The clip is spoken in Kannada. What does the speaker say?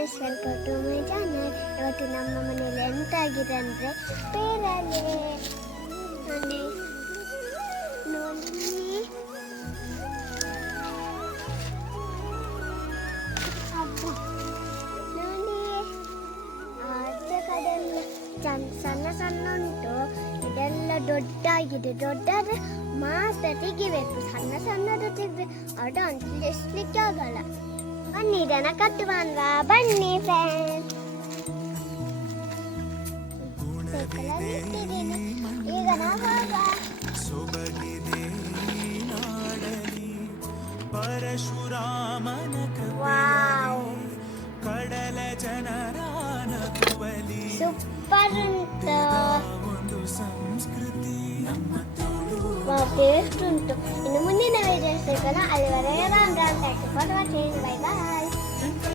Friends, welcome to my channel. ಇವತ್ತು ನಮ್ಮ ಮನೇಲಿ ಎಂತ ಆಗಿದೆ ಅಂದರೆ ಪೇರಲೆ ನೋಡಿ ಅಬ್ಬ ನೋಡಿ ಆಚೆ ಕಡೆಲ್ಲ ಸಣ್ಣ ಸಣ್ಣ ಉಂಟು. ಇದೆಲ್ಲ ದೊಡ್ಡಾಗಿದೆ. ದೊಡ್ಡಾದ್ರೆ ಮಾತ್ರ ತೆಗಿಬೇಕು. ಸಣ್ಣ ಸಣ್ಣದು ತೆಗೆದ್ರೆ ಅಡ ಎಷ್ಟಲಿಕ್ಕೆ ಆಗಲ್ಲ. ಬನ್ನಿ ಇದನ್ನ ಕಟ್ಟು ಬನ್ವಾ. ಬನ್ನಿ ಫ್ರೆಂಡ್ಸ್, ಈಗ ನಾವು ಪರಶುರಾಮನ ಕಡಲ ಜನರಾನ ಸೂಪರ್ ಉಂಟು. ಒಂದು ಸಂಸ್ಕೃತಿ ಟೇಸ್ಟ್ ಉಂಟು. ಇನ್ನು ಮುಂದಿನ ವೀಡಿಯೋಸ್ ಸಿಗೋಣ. ಅಲ್ಲಿವರೆಗೆ ನಾನು ಬೈ ಬಾಯ್.